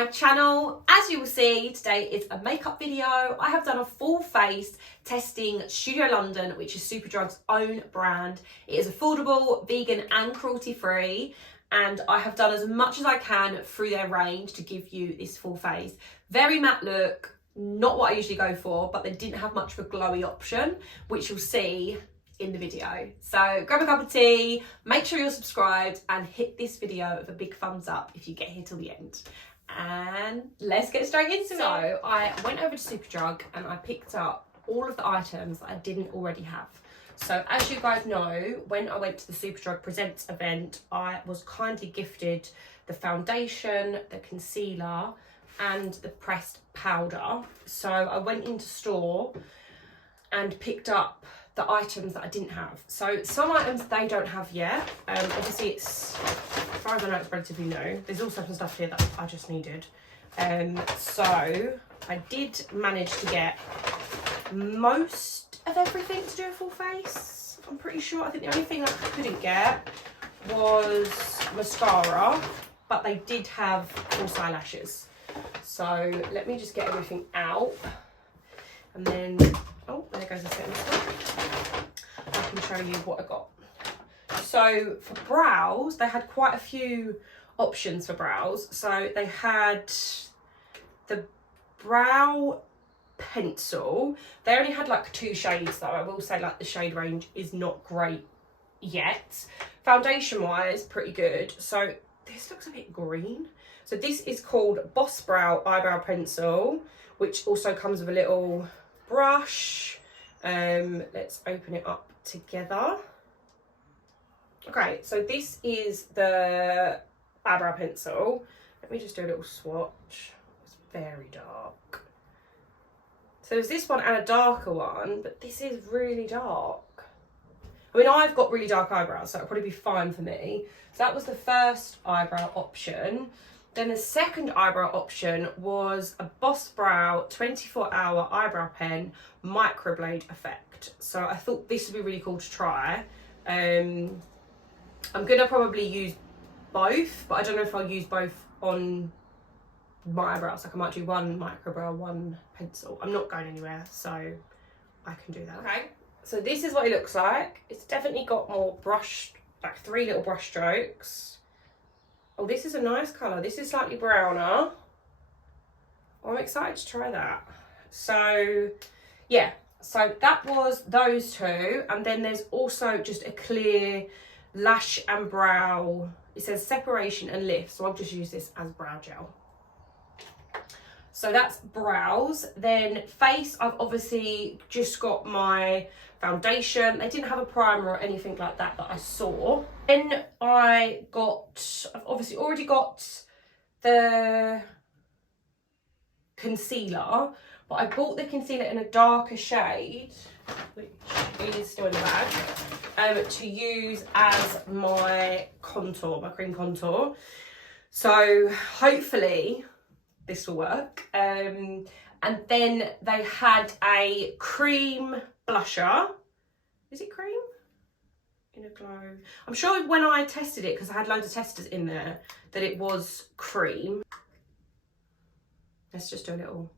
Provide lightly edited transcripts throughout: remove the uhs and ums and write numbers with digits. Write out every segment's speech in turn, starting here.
my channel. As you will see, today is a makeup video. I have done a full face testing Studio London, which is Superdrug's own brand. It is affordable, vegan and cruelty free, and I have done as much as I can through their range to give you this full face. Very matte look, not what I usually go for, but they didn't have much of a glowy option, which you'll see in the video. So grab a cup of tea, make sure you're subscribed, and hit this video with a big thumbs up if you get here till the end. And let's get straight into it. So I went over to Superdrug and I picked up all of the items that I didn't already have. So as you guys know, when I went to the Superdrug Presents event, I was kindly gifted the foundation, the concealer, and the pressed powder. So I went into store and picked up the items that I didn't have. So some items they don't have yet. Obviously it's, as far as I know, it's relatively new. There's also some stuff here that I just needed. So I did manage to get most of everything to do a full face, I'm pretty sure. I think the only thing I couldn't get was mascara, but they did have false eyelashes. So let me just get everything out, and then, oh, there goes the setting spray. I can show you what I got. So for brows, they had quite a few options for brows. So they had the brow pencil. They only had like 2 shades though. I will say, like, the shade range is not great yet. Foundation wise, pretty good. So this looks a bit green. So this is called Boss Brow Eyebrow Pencil, which also comes with a little brush. Let's open it up together. Okay, so this is the eyebrow pencil. Let me just do a little swatch. It's very dark. So there's this one and a darker one, but this is really dark. I mean, I've got really dark eyebrows, so it'll probably be fine for me. So that was the first eyebrow option. Then the second eyebrow option was a Boss Brow 24-hour eyebrow pen microblade effect. So I thought this would be really cool to try. I'm gonna probably use both, but I don't know if I'll use both on my eyebrows. Like, I might do one microbrow, one pencil. I'm not going anywhere, so I can do that. Okay, so this is what it looks like. It's definitely got more brush, like 3 little brush strokes. Oh, this is a nice colour. This is slightly browner. I'm excited to try that. So yeah, so that was those 2. And then there's also just a clear lash and brow. It says separation and lift. So I'll just use this as brow gel. So that's brows. Then face, I've obviously just got my foundation. They didn't have a primer or anything like that I saw. Then I've obviously already got the concealer, but I bought the concealer in a darker shade, which is still in the bag, to use as my contour, my cream contour. So hopefully this will work. And then they had a cream blusher. Is it cream? In a glow. I'm sure when I tested it, because I had loads of testers in there, that it was cream. Let's just do a little,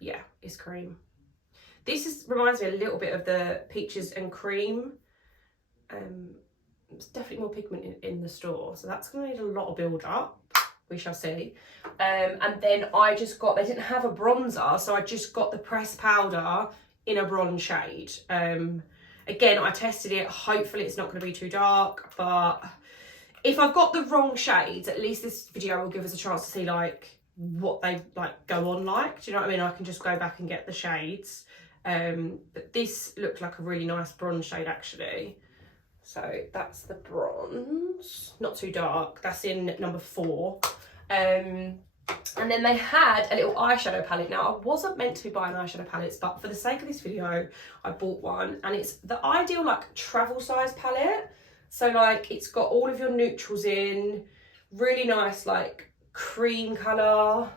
yeah, it's cream. This reminds me a little bit of the Peaches and Cream. There's definitely more pigment in the store, so that's going to need a lot of build up. We shall see. And then I just got, they didn't have a bronzer, so I just got the pressed powder in a bronze shade. Again, I tested it. Hopefully it's not going to be too dark, but if I've got the wrong shades, at least this video will give us a chance to see like what they like go on like. Do you know what I mean? I can just go back and get the shades. But this looked like a really nice bronze shade actually. So that's the bronze, not too dark. That's in number 4. And then they had a little eyeshadow palette. Now, I wasn't meant to be buying eyeshadow palettes, but for the sake of this video, I bought one. And it's the ideal, like, travel size palette. So, like, it's got all of your neutrals in. Really nice, like, cream colour.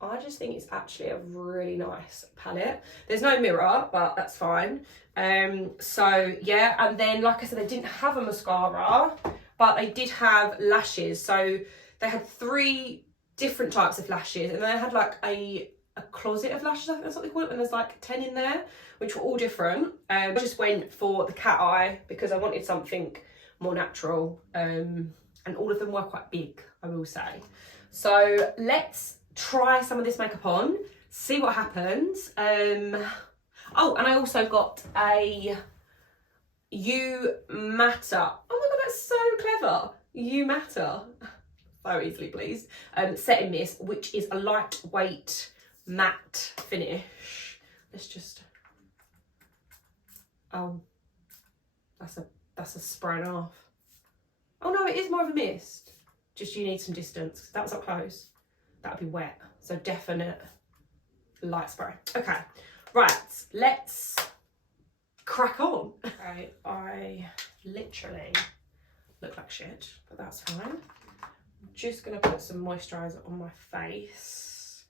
I just think it's actually a really nice palette. There's no mirror, but that's fine. So, yeah. And then, like I said, they didn't have a mascara, but they did have lashes. So, they had 3 different types of lashes, and then I had like a closet of lashes, I think that's what they call it, and there's like 10 in there, which were all different. I just went for the cat eye because I wanted something more natural, and all of them were quite big, I will say. So let's try some of this makeup on, see what happens. Oh, and I also got a You Matter. Oh my god, that's so clever. You Matter. So easily pleased. Setting mist, which is a lightweight matte finish. Let's just. Oh, that's a spraying off. Oh no, it is more of a mist. Just you need some distance. That was up close. That would be wet. So definite light spray. Okay, right. Let's crack on. Okay, I literally look like shit, but that's fine. I'm just gonna put some moisturiser on my face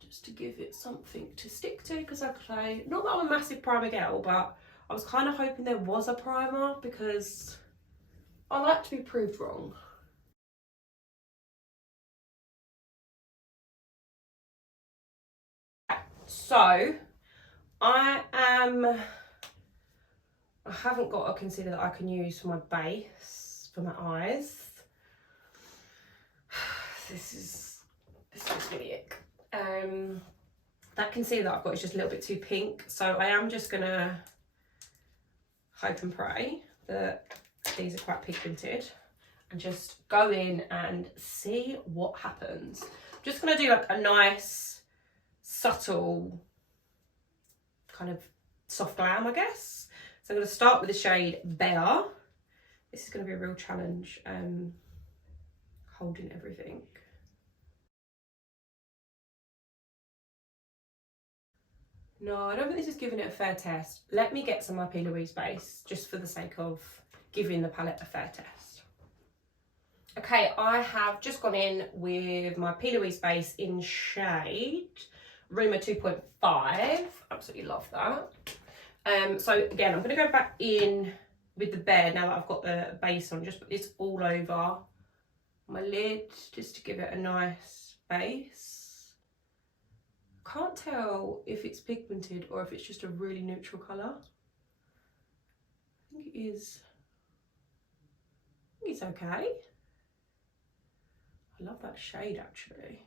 just to give it something to stick to, because like I say, not that I'm a massive primer girl, but I was kind of hoping there was a primer because I like to be proved wrong. So I haven't got a concealer that I can use for my base, for my eyes. This is really ick. That concealer that I've got is just a little bit too pink, so I am just gonna hope and pray that these are quite pigmented and just go in and see what happens. I'm just gonna do like a nice, subtle, kind of soft glam, I guess. So I'm gonna start with the shade Bear. This is gonna be a real challenge, holding everything. No, I don't think this is giving it a fair test. Let me get some of my P. Louise base, just for the sake of giving the palette a fair test. Okay, I have just gone in with my P. Louise base in shade Rumour 2.5. Absolutely love that. So again, I'm going to go back in with the Bear now that I've got the base on. Just put this all over my lid just to give it a nice base. Can't tell if it's pigmented or if it's just a really neutral colour. I think it is. I think it's okay. I love that shade actually.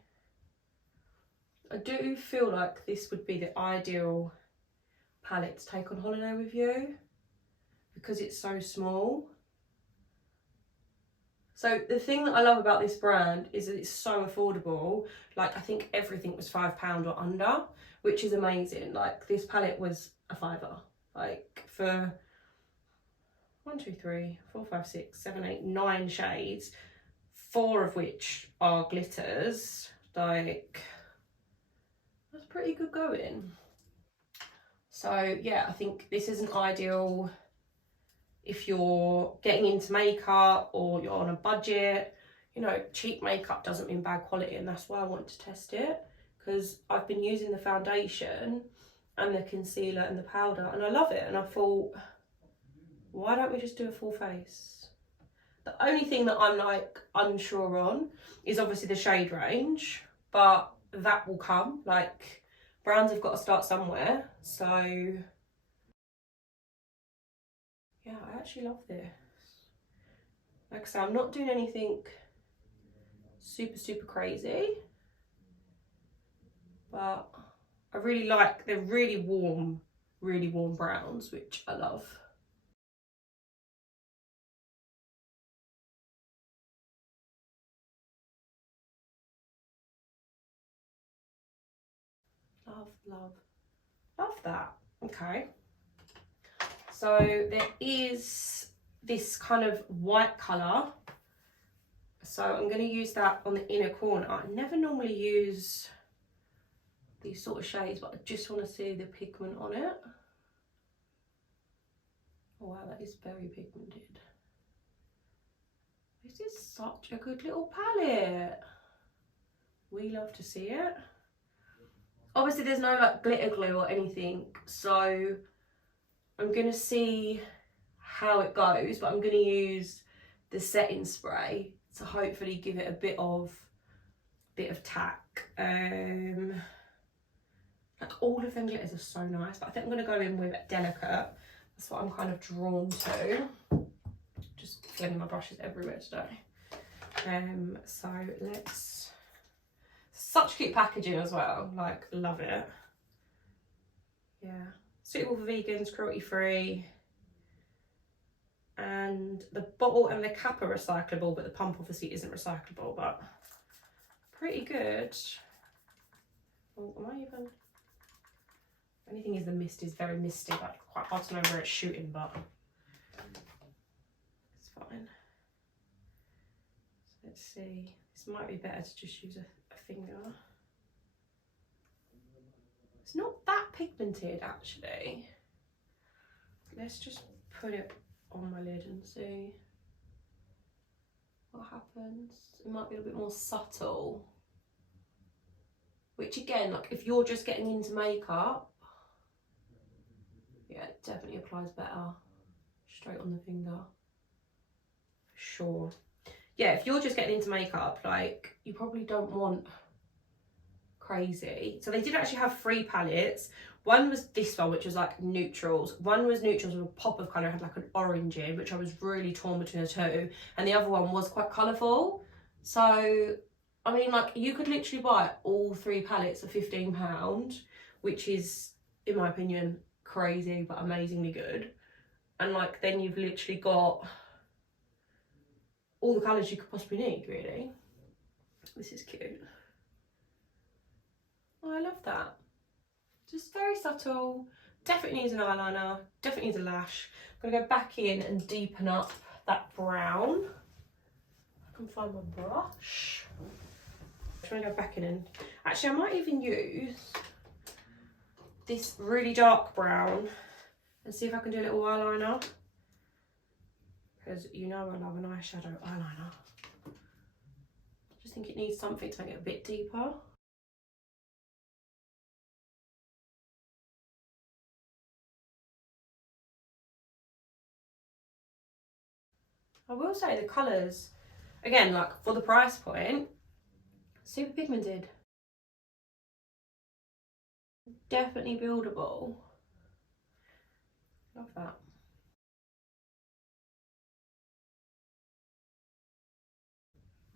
I do feel like this would be the ideal palette to take on holiday with you because it's so small. So the thing that I love about this brand is that it's so affordable. Like I think everything was £5 or under, which is amazing. Like this palette was a £5. Like for 1, 2, 3, 4, 5, 6, 7, 8, 9 shades, 4 of which are glitters. Like that's pretty good going. So yeah, I think this is an ideal if you're getting into makeup or you're on a budget. You know, cheap makeup doesn't mean bad quality, and that's why I want to test it, because I've been using the foundation and the concealer and the powder and I love it, and I thought, why don't we just do a full face? The only thing that I'm like unsure on is obviously the shade range, but that will come. Like brands have got to start somewhere. So yeah, I actually love this. Like I said, I'm not doing anything super crazy, but I really like, they're really warm browns, which I love. Love that. Okay. So there is this kind of white colour. So I'm going to use that on the inner corner. I never normally use these sort of shades, but I just want to see the pigment on it. Oh wow, that is very pigmented. This is such a good little palette. We love to see it. Obviously there's no like glitter glue or anything, so I'm going to see how it goes, but I'm going to use the setting spray to hopefully give it a bit of bit of tack. Like all of them glitters are so nice, but I think I'm going to go in with Delicate. That's what I'm kind of drawn to. Just flinging my brushes everywhere today. So let's, such cute packaging as well, like love it. Yeah, suitable for vegans, cruelty free. And the bottle and the cap are recyclable, but the pump obviously isn't recyclable, but pretty good. Oh, am I even? Only thing is the mist is very misty, like quite hard to know where it's shooting, but it's fine. So let's see. This might be better to just use a finger. It's not that pigmented actually. Let's just put it on my lid and see what happens. It might be a little bit more subtle, which again, like if you're just getting into makeup, yeah, it definitely applies better straight on the finger for sure. Yeah, if you're just getting into makeup, like you probably don't want crazy. So they did actually have 3 palettes. One was this one, which was like neutrals. One was neutrals with a pop of colour, had like an orange in, which I was really torn between the two. And the other one was quite colourful. So, I mean, like you could literally buy all 3 palettes for £15, which is, in my opinion, crazy but amazingly good. And like then you've literally got all the colours you could possibly need, really. This is cute. Oh, I love that. Just very subtle. Definitely needs an eyeliner. Definitely needs a lash. I'm going to go back in and deepen up that brown. I can find my brush. I'm trying to go back in and... Actually, I might even use this really dark brown and see if I can do a little eyeliner. Because you know I love an eyeshadow eyeliner. I just think it needs something to make it a bit deeper. I will say the colours, again, like for the price point, super pigmented. Definitely buildable. Love that.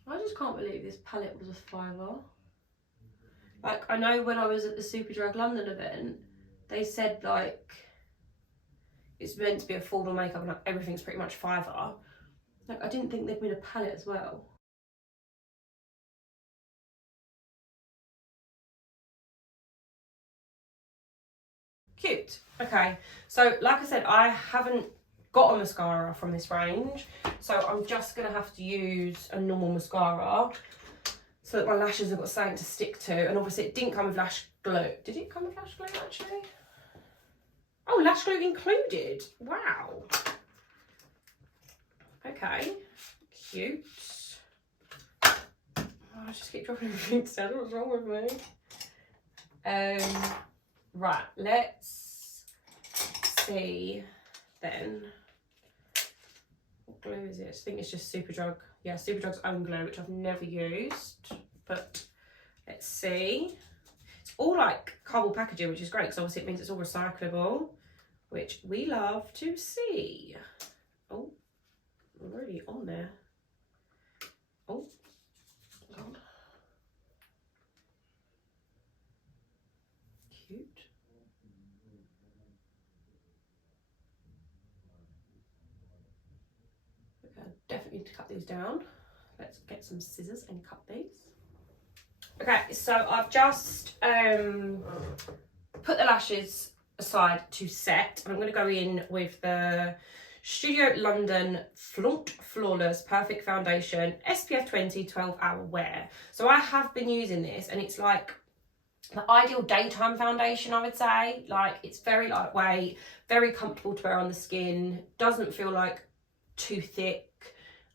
I just can't believe this palette was a £5. Like, I know when I was at the Superdrug London event, they said like it's meant to be affordable makeup and like, everything's pretty much £5. Like, I didn't think they'd made a palette as well. Cute. Okay, so like I said, I haven't got a mascara from this range, so I'm just gonna have to use a normal mascara so that my lashes have got something to stick to. And obviously it didn't come with lash glue. Did it come with lash glue actually? Oh, lash glue included. Wow. Okay, cute. Oh, I just keep dropping everything together. What's wrong with me? Right, let's see then. What glue is it? I think it's just Superdrug. Yeah, Superdrug's own glue, which I've never used, but let's see. It's all like cardboard packaging, which is great because obviously it means it's all recyclable, which we love to see. Oh, I'm already on there. Oh, God. Cute. Okay, I definitely need to cut these down. Let's get some scissors and cut these. Okay, so I've just put the lashes aside to set, and I'm going to go in with the Studio London Flaunt Flawless Perfect Foundation SPF 20 12-hour wear. So I have been using this, and it's like the ideal daytime foundation, I would say. Like, it's very lightweight, very comfortable to wear on the skin, doesn't feel like too thick,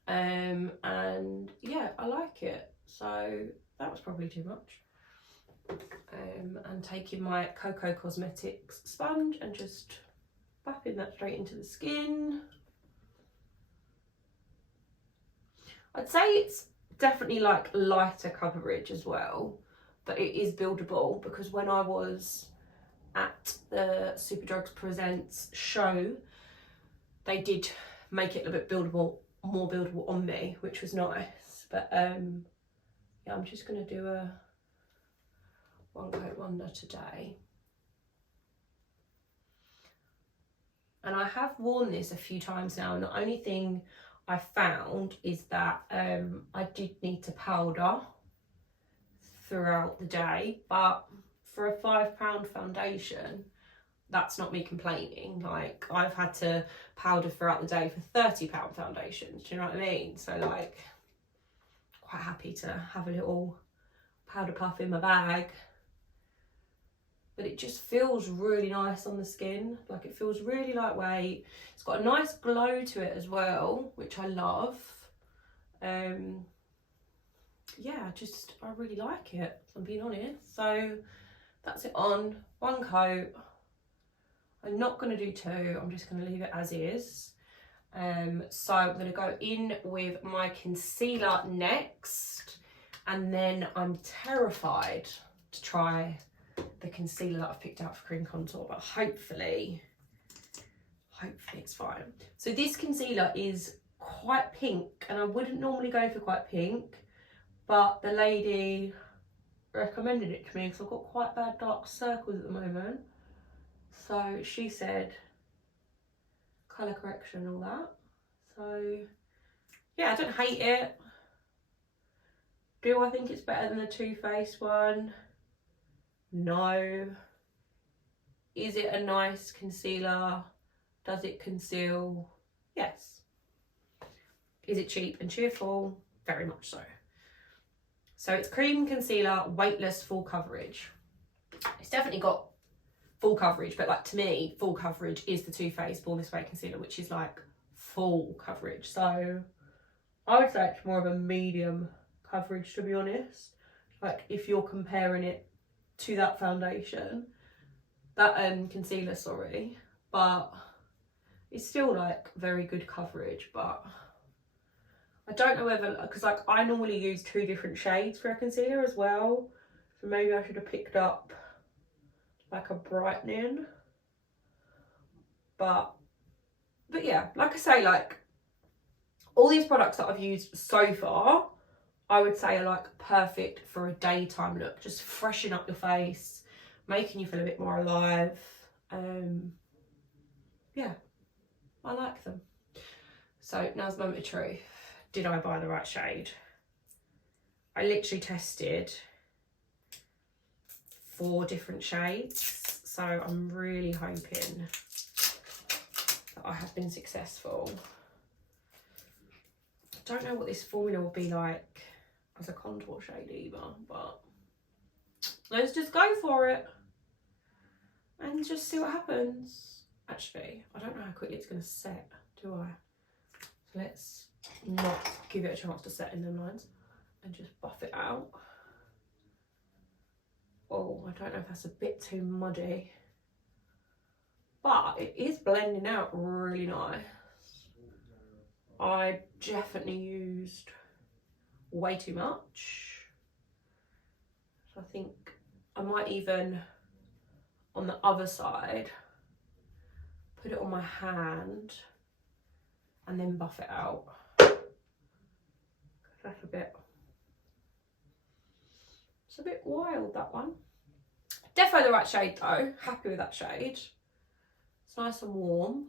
and yeah, I like it. So that was probably too much. And taking my Cocoa Cosmetics sponge and just bapping that straight into the skin. I'd say it's definitely like lighter coverage as well, but it is buildable, because when I was at the Superdrug Presents show, they did make it a bit buildable, more buildable on me, which was nice. But yeah, I'm just gonna do a one coat wonder today. And I have worn this a few times now, and the only thing I found is that I did need to powder throughout the day, but for a £5 foundation, that's not me complaining. Like, I've had to powder throughout the day for £30 foundations, do you know what I mean? So like, quite happy to have a little powder puff in my bag. But it just feels really nice on the skin. Like, it feels really lightweight. It's got a nice glow to it as well, which I love. Yeah, I really like it, if I'm being honest. So that's it on. One coat. I'm not going to do two. I'm just going to leave it as is. So I'm going to go in with my concealer next. And then I'm terrified to try the concealer that I've picked out for cream contour, but hopefully it's fine. So this concealer is quite pink, and I wouldn't normally go for quite pink, but the lady recommended it to me because I've got quite bad dark circles at the moment. So she said colour correction and all that. So yeah, I don't hate it. Do I think it's better than the Too Faced one? No. Is it a nice concealer? Does it conceal? Yes. Is it cheap and cheerful? Very much so. So it's cream concealer, weightless, full coverage. It's definitely got full coverage, but like, to me, full coverage is the Too Faced Born This Way concealer, which is like full coverage. So I would say it's more of a medium coverage, to be honest. Like, if you're comparing it to that foundation, that concealer, sorry, but it's still like very good coverage. But I don't know whether, because like, I normally use 2 different shades for a concealer as well, so maybe I should have picked up like a brightening. But yeah, like I say, like, all these products that I've used so far, I would say are like perfect for a daytime look. Just freshen up your face, making you feel a bit more alive. Yeah, I like them. So now's the moment of truth. Did I buy the right shade? I literally tested 4 different shades, so I'm really hoping that I have been successful. I don't know what this formula will be like as a contour shade either, but let's just go for it and just see what happens. Actually, I don't know how quickly it's going to set, do I? So let's not give it a chance to set in them lines and just buff it out. Oh, I don't know if that's a bit too muddy, but it is blending out really nice. I definitely used way too much. So I think I might even, on the other side, put it on my hand and then buff it out. That's it's a bit wild, that one. Definitely the right shade though, happy with that shade. It's nice and warm.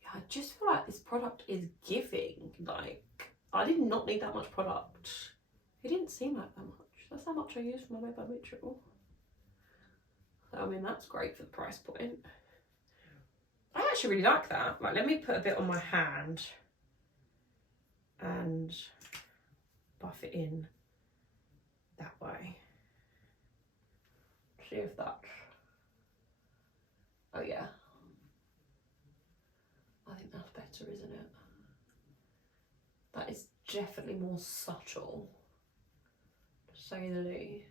Yeah, I just feel like this product is giving. Like, I did not need that much product. It didn't seem like that much. That's how much I used for my Made by Mitchell. I mean, that's great for the price point. I actually really like that. Like, let me put a bit on my hand and buff it in that way. See if that's... Oh yeah. I think that's better, isn't it? That is definitely more subtle, to say the least.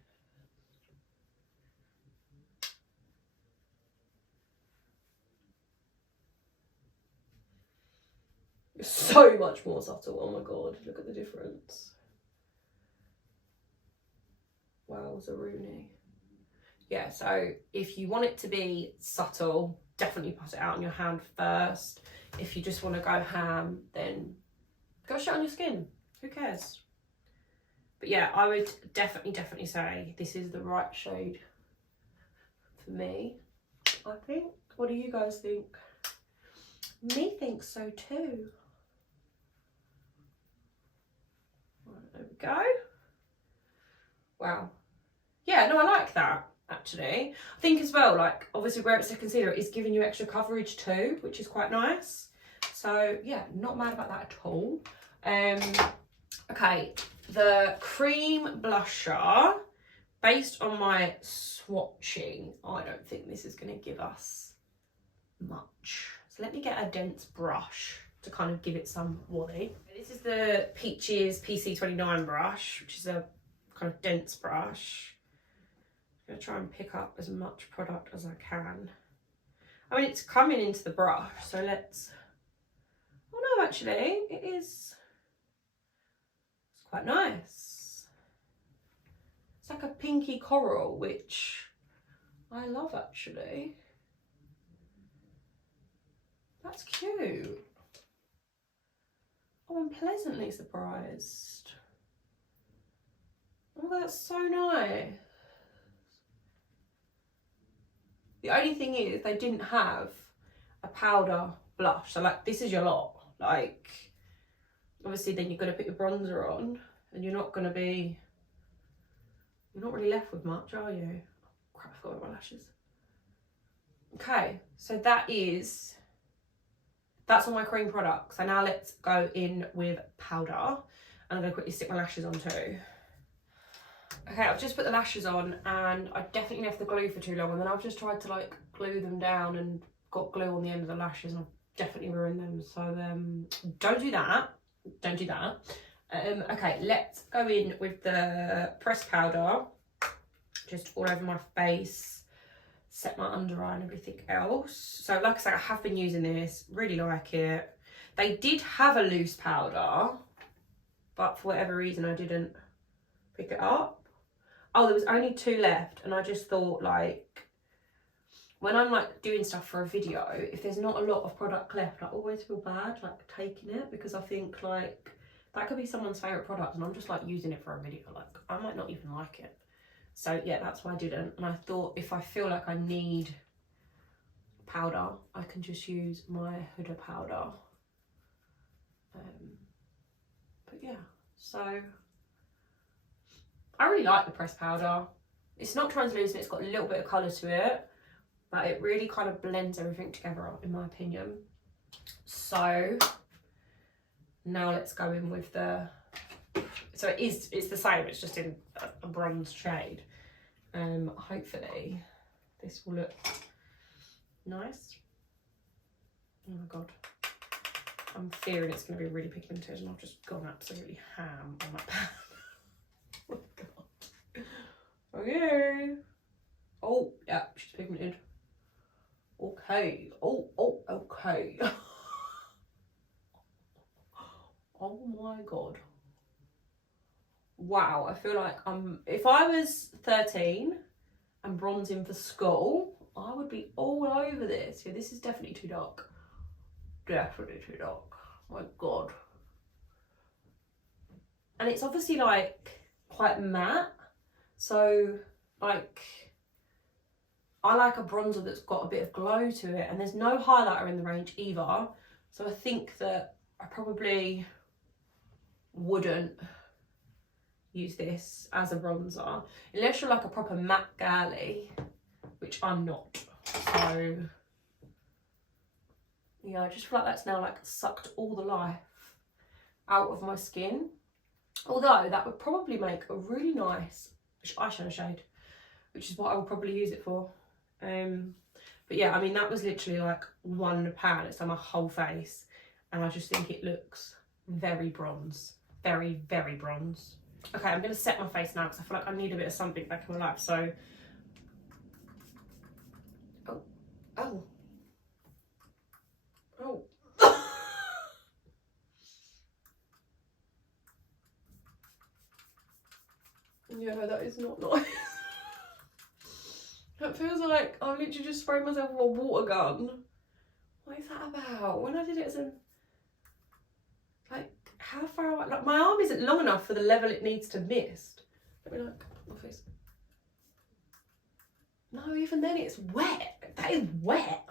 It's so much more subtle. Oh my god, look at the difference. Wow, Zaruni. Yeah, so if you want it to be subtle, definitely put it out on your hand first. If you just want to go ham, then go shit on your skin. Who cares? But yeah, I would definitely say this is the right shade for me, I think. What do you guys think? Me thinks so too. Right, there we go. Wow. Yeah, no, I like that, actually. I think as well, like, obviously where it's a concealer, it's giving you extra coverage too, which is quite nice. So, yeah, not mad about that at all. Okay, the cream blusher, based on my swatching, I don't think this is going to give us much. So let me get a dense brush to kind of give it some waddy. This is the Peaches PC29 brush, which is a kind of dense brush. I'm going to try and pick up as much product as I can. I mean, it's coming into the brush, so let's... Oh no, actually, it is... It's quite nice. It's like a pinky coral, which I love, actually. That's cute. Oh, I'm pleasantly surprised. Oh, that's so nice. The only thing is they didn't have a powder blush. So like, this is your lot. Like, obviously then you're going to put your bronzer on and you're not really left with much, are you? Oh, crap, I forgot my lashes. Okay, so that's all my cream products. So now let's go in with powder. And I'm going to quickly stick my lashes on too. Okay, I've just put the lashes on and I definitely left the glue for too long, and then I've just tried to like glue them down and got glue on the end of the lashes and I've definitely ruined them. So don't do that. Don't do that. Okay, let's go in with the pressed powder, just all over my face, set my under eye and everything else. So like I said, I have been using this, really like it. They did have a loose powder, but for whatever reason I didn't pick it up. Oh, there was only 2 left, and I just thought, like, when I'm like doing stuff for a video, if there's not a lot of product left, I always feel bad like taking it, because I think like that could be someone's favourite product and I'm just like using it for a video, like I might not even like it. So yeah, that's why I didn't. And I thought if I feel like I need powder, I can just use my Huda powder. But yeah, so I really like the pressed powder. It's not translucent, it's got a little bit of colour to it, but it really kind of blends everything together, in my opinion. So now let's go in with the... So it's the same, it's just in a bronze shade. Hopefully this will look nice. Oh my god. I'm fearing it's going to be really pigmented and I've just gone absolutely ham on that pan. Oh my god. Okay. Oh, yeah, she's pigmented. Okay. Oh, okay. Oh my god. Wow, I feel like if I was 13 and bronzing for school, I would be all over this. Yeah, this is definitely too dark. Definitely too dark. Oh my god. And it's obviously like quite matte. So like, I like a bronzer that's got a bit of glow to it, and there's no highlighter in the range either. So I think that I probably wouldn't use this as a bronzer unless you're like a proper matte girly, which I'm not. So yeah, I just feel like that's now like sucked all the life out of my skin. Although that would probably make a really nice eyeshadow shade, which is what I would probably use it for. But yeah, I mean, that was literally like one pan. It's on my whole face, and I just think it looks very bronze. Very, very bronze. Okay, I'm going to set my face now because I feel like I need a bit of something back in my life. So, oh. Yeah, that is not nice. It feels like I literally just sprayed myself with a water gun. What is that about? When I did it as a... Like, how far away? Like, my arm isn't long enough for the level it needs to mist. Let me look. My face. No, even then it's wet. That is wet.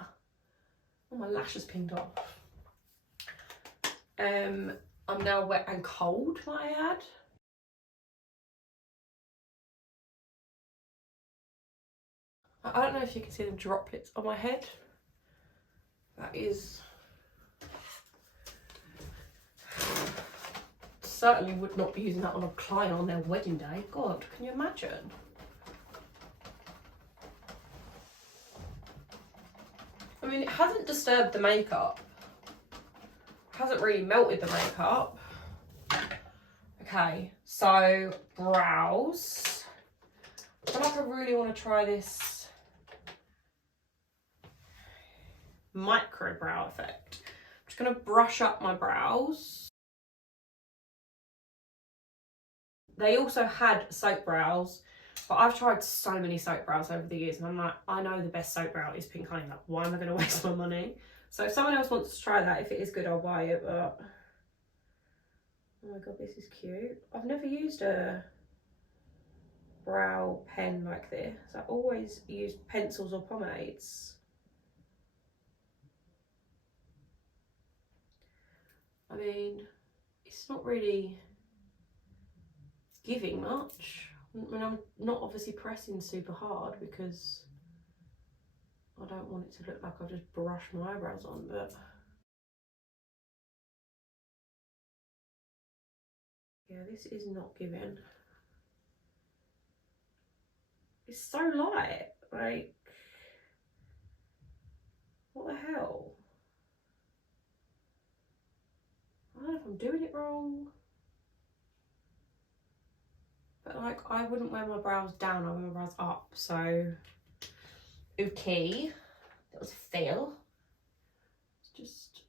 Oh, my lash has pinged off. I'm now wet and cold, might I add. I don't know if you can see the droplets on my head. That is... Certainly would not be using that on a client on their wedding day. God, can you imagine? I mean, it hasn't disturbed the makeup. Hasn't really melted the makeup. Okay, so brows. I feel like I really want to try this micro brow effect. I'm just going to brush up my brows. They also had soap brows, but I've tried so many soap brows over the years, and I'm like, I know the best soap brow is pink honey. Like, why am I going to waste my money? So if someone else wants to try that, if it is good, I'll buy it. But oh my god, this is cute. I've never used a brow pen like this. I always use pencils or pomades. I mean, it's not really giving much. I mean, I'm not obviously pressing super hard because I don't want it to look like I've just brushed my eyebrows on, but yeah, this is not giving. It's so light, like, what the hell? I don't know if I'm doing it wrong. But like, I wouldn't wear my brows down, I wear my brows up, so okay. That was a fail. It's just...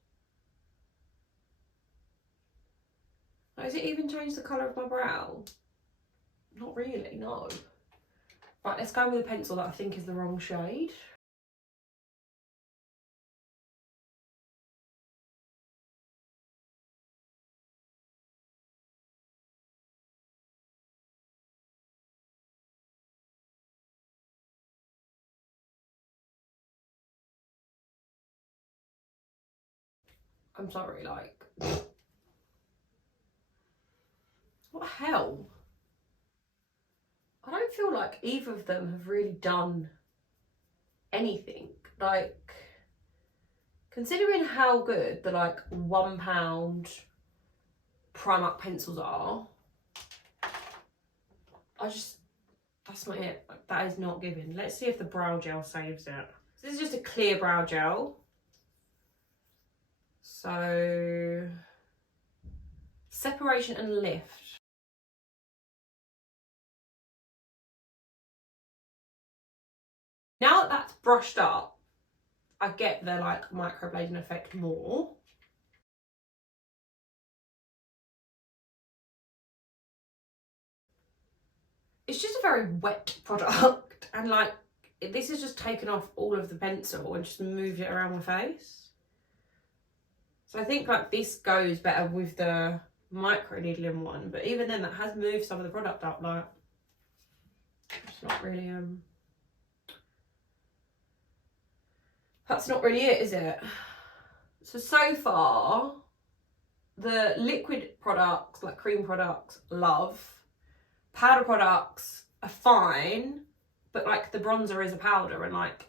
Has it even changed the colour of my brow? Not really, no. Right, let's go with a pencil that I think is the wrong shade. I'm sorry, like... What the hell? I don't feel like either of them have really done anything. Like, considering how good the like £1 Primark pencils are, that's not it. Like, that is not giving. Let's see if the brow gel saves it. So this is just a clear brow gel. So, separation and lift. Now that that's brushed up, I get the like microblading effect more. It's just a very wet product, and like this has just taken off all of the pencil and just moved it around my face. So I think like this goes better with the micro needling one, but even then that has moved some of the product up. Like, it's not really that's not really it, is it? So far the liquid products, like cream products, love. Powder products are fine, but like the bronzer is a powder, and like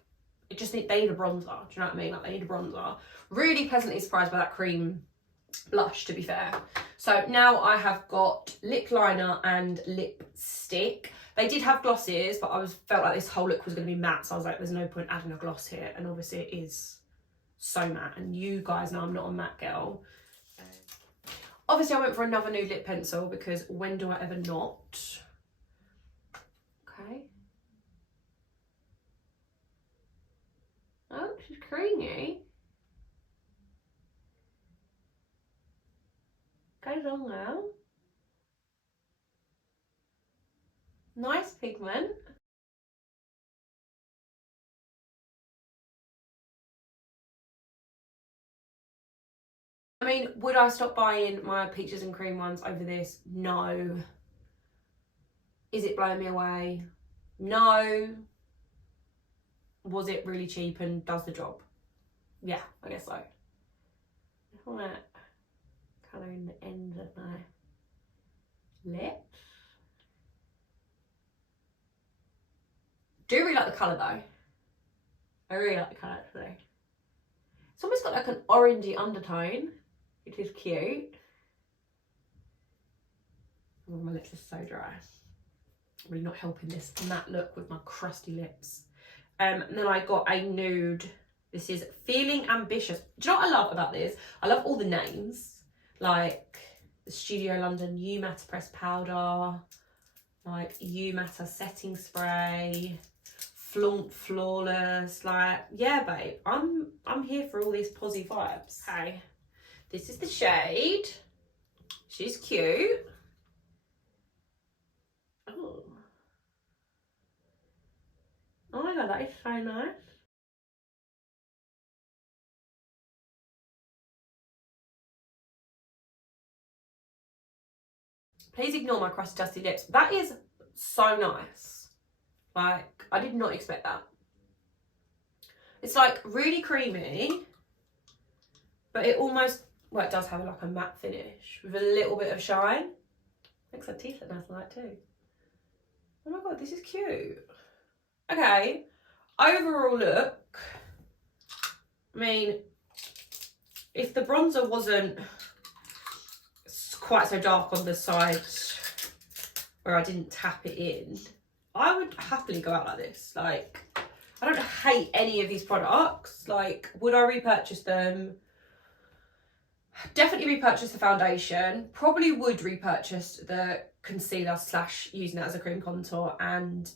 it just they need a bronzer. Do you know what I mean? Like, they need a bronzer. Really pleasantly surprised by that cream blush, to be fair. So now I have got lip liner and lipstick. They did have glosses, but I felt like this whole look was going to be matte, so I was like, there's no point adding a gloss here. And obviously it is so matte, and you guys know I'm not a matte girl. Obviously I went for another nude lip pencil because when do I ever not? Okay. Oh, she's creamy. Goes on now. Nice pigment. I mean, would I stop buying my peaches and cream ones over this? No. Is it blowing me away? No. Was it really cheap and does the job? Yeah, I guess so. I want to colour in the ends of my lips. Do really like the colour though. I really like the colour actually. It's almost got like an orangey undertone, which is cute. Oh, my lips are so dry. Really not helping this matte look with my crusty lips. And then I got a nude. This is Feeling Ambitious. Do you know what I love about this? I love all the names. Like the Studio London You Matter Pressed Powder, like You Matter Setting Spray, Flaunt Flawless. Like, yeah, babe, I'm here for all these posy vibes. Okay, this is the shade. She's cute. Oh. Oh my god, that is so nice. Please ignore my crusty dusty lips. That is so nice. Like, I did not expect that. It's like really creamy, but it almost, well, it does have like a matte finish with a little bit of shine. Makes her teeth look nice like that too. Oh my god, this is cute. Okay, overall look. I mean, if the bronzer wasn't quite so dark on the side where I didn't tap it in, I would happily go out like this. Like, I don't hate any of these products. Like, would I repurchase them? Definitely repurchase the foundation. Probably would repurchase the concealer / using it as a cream contour and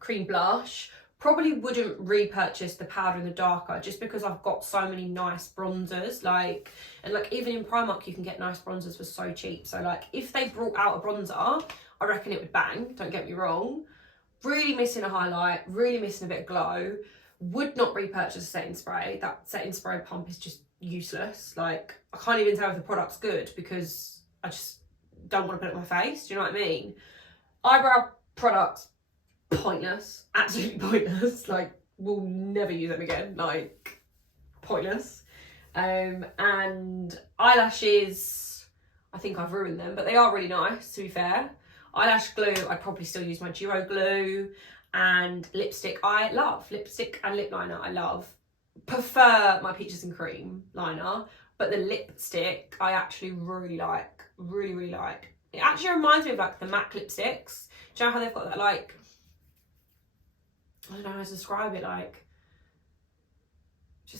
cream blush. Probably wouldn't repurchase the powder and the darker just because I've got so many nice bronzers. Like, and like even in Primark you can get nice bronzers for so cheap. So like if they brought out a bronzer, I reckon it would bang, don't get me wrong. Really missing a highlight, really missing a bit of glow. Would not repurchase a setting spray. That setting spray pump is just useless. Like, I can't even tell if the product's good because I just don't want to put it on my face. Do you know what I mean? Eyebrow products, pointless, absolutely pointless. Like, we'll never use them again. Like, pointless. And eyelashes, I think I've ruined them, but they are really nice, to be fair. Eyelash glue, I'd probably still use my Duo glue. And lipstick, I love. Lipstick and lip liner, I love. Prefer my peaches and cream liner, but the lipstick I actually really like. Really, really like. It actually reminds me of like the MAC lipsticks. Do you know how they've got that like, I don't know how to describe it, like,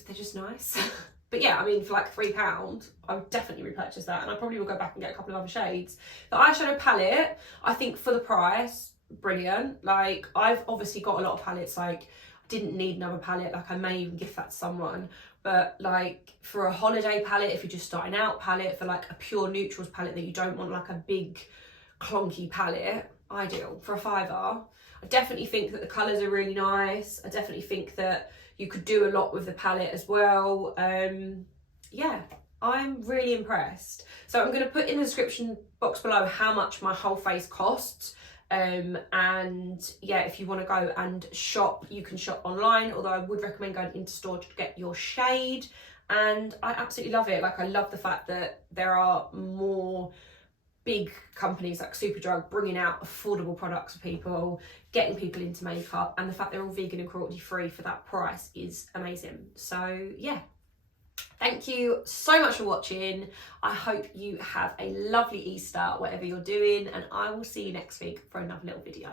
they're just nice. But yeah, I mean, for like £3, I would definitely repurchase that, and I probably will go back and get a couple of other shades. The eyeshadow palette, I think for the price, brilliant. Like, I've obviously got a lot of palettes, like, I didn't need another palette, like, I may even gift that to someone. But like, for a holiday palette, if you're just starting out palette, for like a pure neutrals palette that you don't want like a big clunky palette, ideal. For a £5, I definitely think that the colours are really nice. I definitely think that you could do a lot with the palette as well. Yeah, I'm really impressed. So I'm going to put in the description box below how much my whole face costs. And yeah, if you want to go and shop, you can shop online, although I would recommend going into store to get your shade. And I absolutely love it. Like, I love the fact that there are more big companies like Superdrug bringing out affordable products for people, getting people into makeup, and the fact they're all vegan and cruelty free for that price is amazing. So yeah, thank you so much for watching. I hope you have a lovely Easter, whatever you're doing, and I will see you next week for another little video.